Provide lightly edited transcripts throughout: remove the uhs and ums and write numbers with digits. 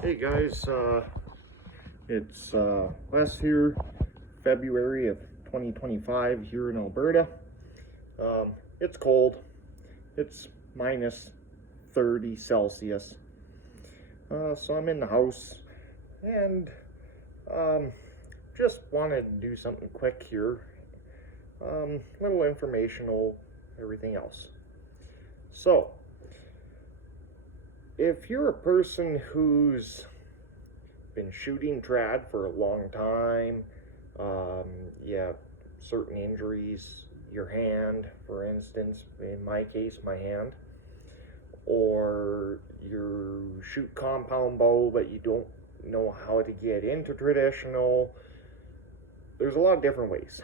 Hey guys, it's Wes here, February of 2025 here in Alberta. It's cold, it's minus 30 Celsius. So I'm in the house and just wanted to do something quick here. Little informational, everything else. So, if you're a person who's been shooting trad for a long time, you have certain injuries, your hand, for instance, in my case, my hand, or you shoot compound bow but you don't know how to get into traditional, there's a lot of different ways.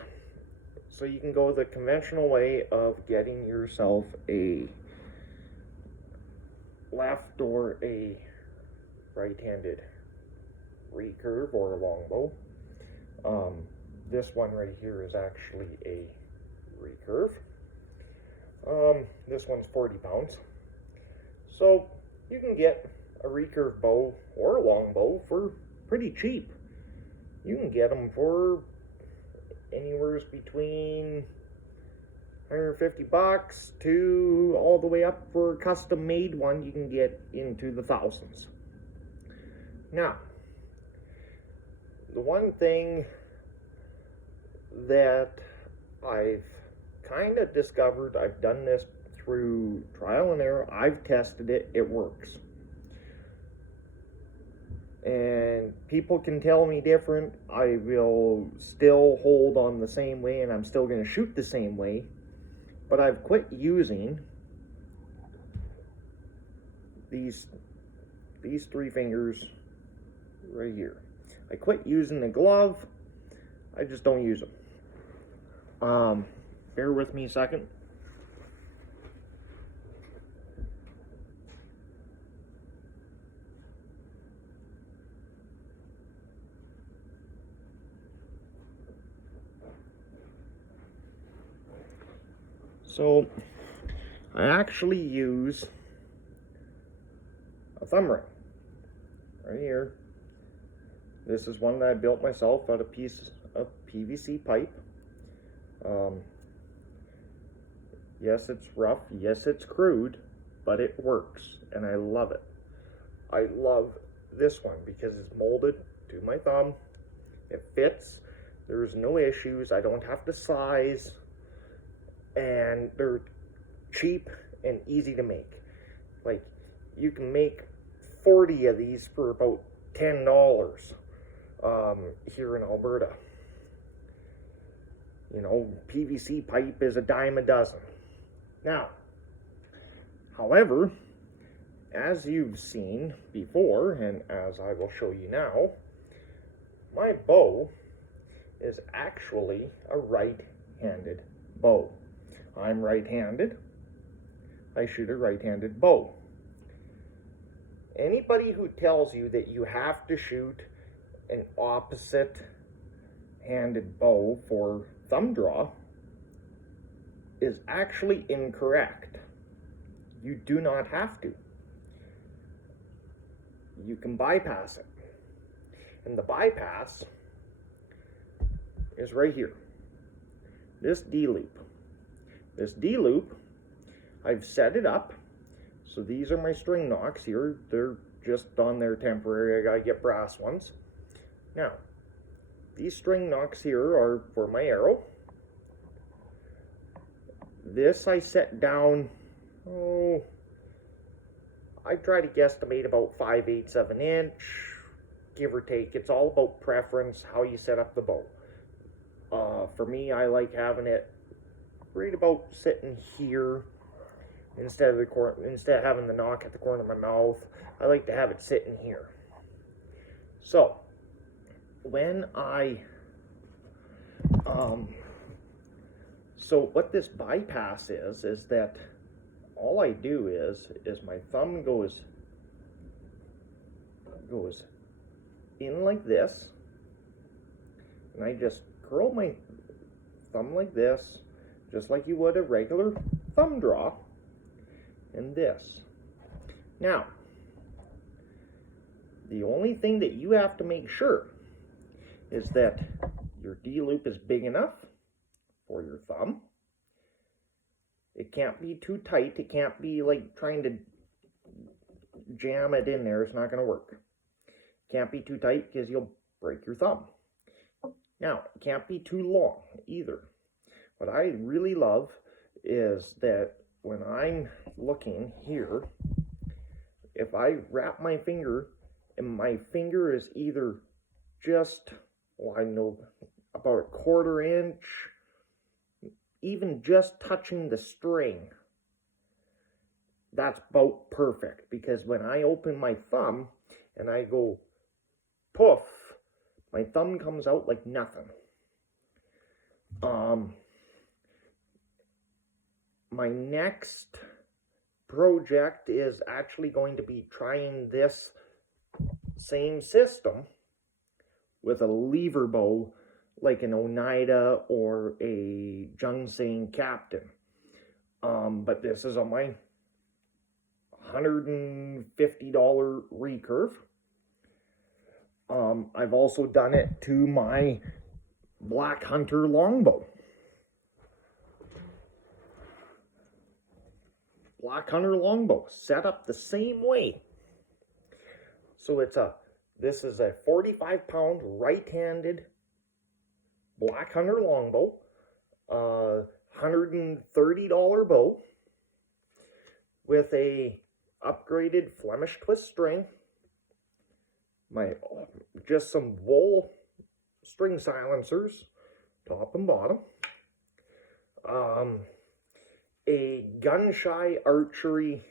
So you can go the conventional way of getting yourself a left or a right-handed recurve or a longbow. This one right here is actually a recurve. This one's 40 pounds. So you can get a recurve bow or a longbow for pretty cheap. You can get them for anywhere between $150 to all the way up for a custom made one. You can get into the thousands. Now, the one thing that I've kind of discovered, I've done this through trial and error, I've tested it, it works. And people can tell me different, I will still hold on the same way and I'm still going to shoot the same way. But I've quit using these three fingers right here. I quit using the glove. I just don't use them. Bear with me a second. So, I actually use a thumb ring right here. This is one that I built myself out of a piece of PVC pipe. Yes, it's rough. Yes, it's crude, but it works, and I love it. I love this one because it's molded to my thumb. It fits. There's no issues. I don't have to size. And they're cheap and easy to make. Like, you can make 40 of these for about $10 here in Alberta. You know, PVC pipe is a dime a dozen. Now, however, as you've seen before, and as I will show you now, my bow is actually a right-handed bow. I'm right-handed. I shoot a right-handed bow. Anybody who tells you that you have to shoot an opposite-handed bow for thumb draw is actually incorrect. You do not have to. You can bypass it. And the bypass is right here. This D-loop. This D-loop, I've set it up. So these are my string nocks here. They're just on there temporary. I gotta get brass ones. Now, these string nocks here are for my arrow. This I set down, I try to guesstimate about 5/8 of an inch, give or take. It's all about preference, how you set up the bow. For me, I like having it right about sitting here instead of having the knock at the corner of my mouth. I like to have it sitting here. So when so what this bypass is that all I do is my thumb goes in like this, and I just curl my thumb like this, just like you would a regular thumb draw, and this. Now, The only thing that you have to make sure is that your D-loop is big enough for your thumb. It can't be too tight. It can't be like trying to jam it in there. It's not going to work. It can't be too tight because you'll break your thumb. Now, it can't be too long either. What I really love is that when I'm looking here, if I wrap my finger and my finger is either just, well, I know about a 1/4 inch, even just touching the string, that's about perfect. Because when I open my thumb and I go poof, my thumb comes out like nothing. My next project is actually going to be trying this same system with a lever bow like an Oneida or a Jungsang Captain. But this is on my $150 recurve. I've also done it to my Black Hunter longbow. Black Hunter longbow set up the same way. So this is a 45-pound right-handed Black Hunter longbow, $130 bow with a upgraded Flemish twist string, just some wool string silencers, top and bottom, a gun-shy archery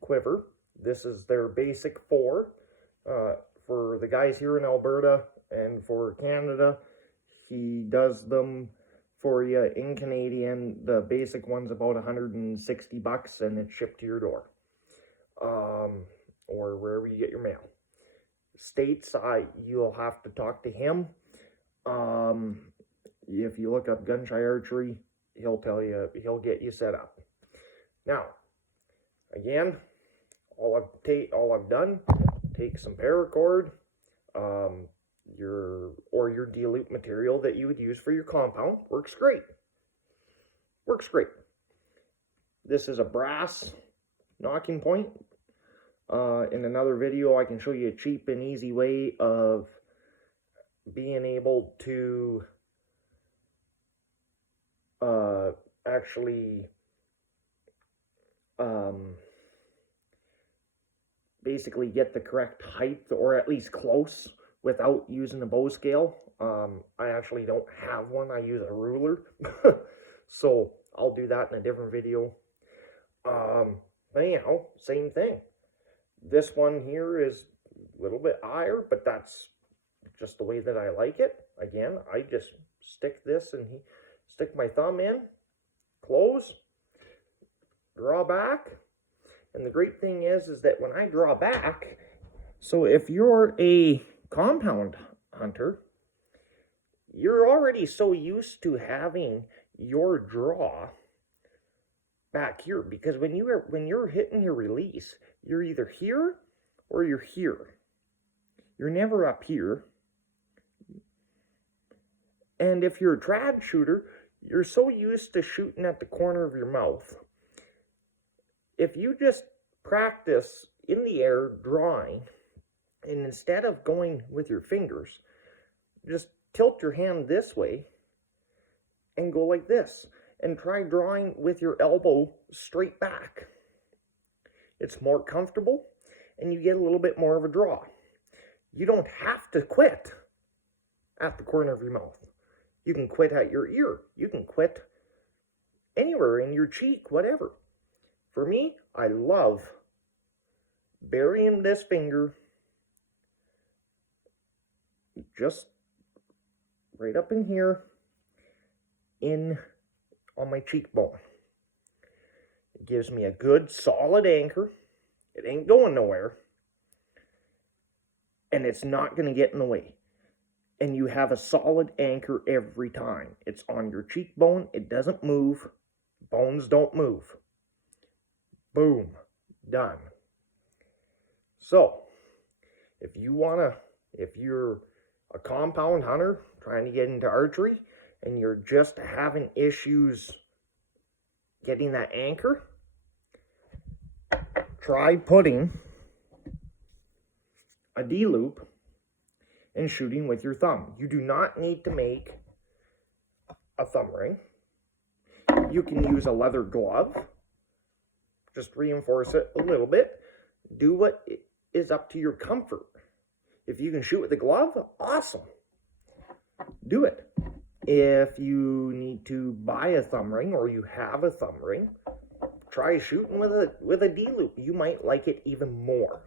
quiver. This is their basic 4. For the guys here in Alberta and for Canada, he does them for you in Canadian. The basic one's about $160 and it's shipped to your door. Or wherever you get your mail. States, you'll have to talk to him. If you look up Gun-Shy Archery, he'll tell you, he'll get you set up. Now, again, all I've done, take some paracord, your D-loop material that you would use for your compound. Works great. Works great. This is a brass nocking point. In another video, I can show you a cheap and easy way of being able to actually basically get the correct height, or at least close, without using a bow scale. I actually don't have one. I use a ruler. So I'll do that in a different video. But anyhow, same thing. This one here is a little bit higher, but that's just the way that I like it. Again, I just stick this and stick my thumb in, close, draw back. And the great thing is that when I draw back, so if you're a compound hunter, you're already so used to having your draw back here, because when you're hitting your release, you're either here or you're here. You're never up here. And if you're a trad shooter, you're so used to shooting at the corner of your mouth. If you just practice in the air drawing, and instead of going with your fingers, just tilt your hand this way and go like this. And try drawing with your elbow straight back. It's more comfortable, and you get a little bit more of a draw. You don't have to quit at the corner of your mouth. You can quit at your ear. You can quit anywhere, in your cheek, whatever. For me, I love burying this finger just right up in here, on my cheekbone. It gives me a good solid anchor. It ain't going nowhere. And it's not going to get in the way. And you have a solid anchor every time. It's on your cheekbone. It doesn't move. Bones don't move. Boom. Done. So, if you're a compound hunter trying to get into archery and you're just having issues getting that anchor, try putting a D-loop and shooting with your thumb. You do not need to make a thumb ring. You can use a leather glove. Just reinforce it a little bit. Do what is up to your comfort. If you can shoot with a glove, awesome. Do it. If you need to buy a thumb ring or you have a thumb ring, try shooting with a D-loop. You might like it even more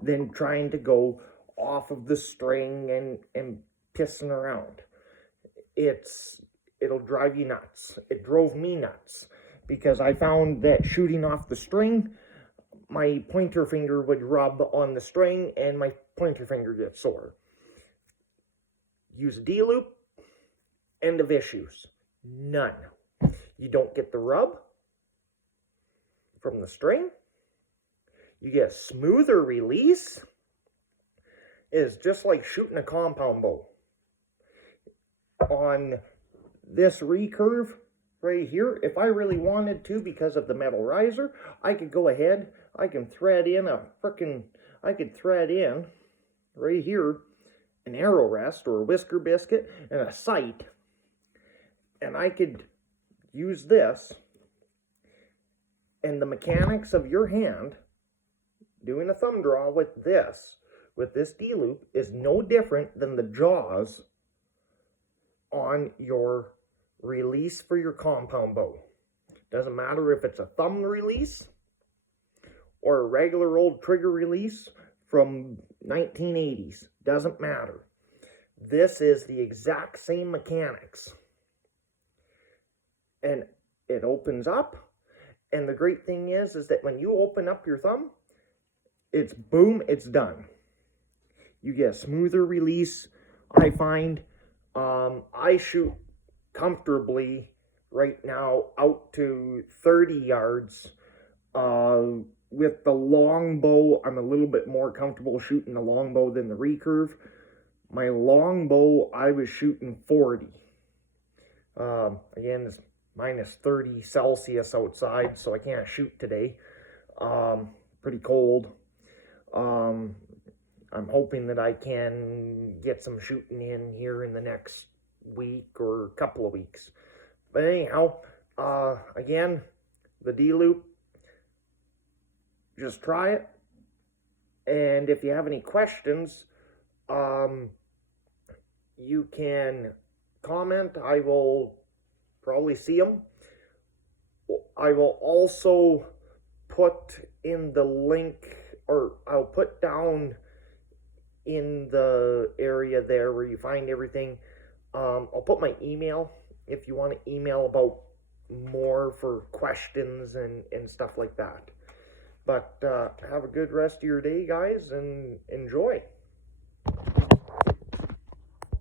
than trying to go off of the string and pissing around. It'll drive you nuts. It drove me nuts because I found that shooting off the string, my pointer finger would rub on the string and my pointer finger gets sore. Use a D-loop, end of issues. None. You don't get the rub from the string. You get a smoother release. It is just like shooting a compound bow. On this recurve right here, if I really wanted to, because of the metal riser, I could go ahead, I could thread in right here an arrow rest or a whisker biscuit and a sight, and I could use this, and the mechanics of your hand doing a thumb draw with this D-loop is no different than the jaws on your release for your compound bow. Doesn't matter if it's a thumb release or a regular old trigger release from 1980s. Doesn't matter. This is the exact same mechanics. And it opens up. And the great thing is that when you open up your thumb, it's boom, it's done. You get a smoother release, I find. I shoot comfortably right now out to 30 yards. With the longbow, I'm a little bit more comfortable shooting the longbow than the recurve. My longbow, I was shooting 40. Again, it's minus 30 Celsius outside, so I can't shoot today. Pretty cold. I'm hoping that I can get some shooting in here in the next week or couple of weeks. But anyhow, again, the D-loop, just try it. And if you have any questions, you can comment. I will probably see them. I will also put in the link, or I'll put down in the area there where you find everything. I'll put my email if you want to email about more for questions and stuff like that. But have a good rest of your day, guys, and enjoy.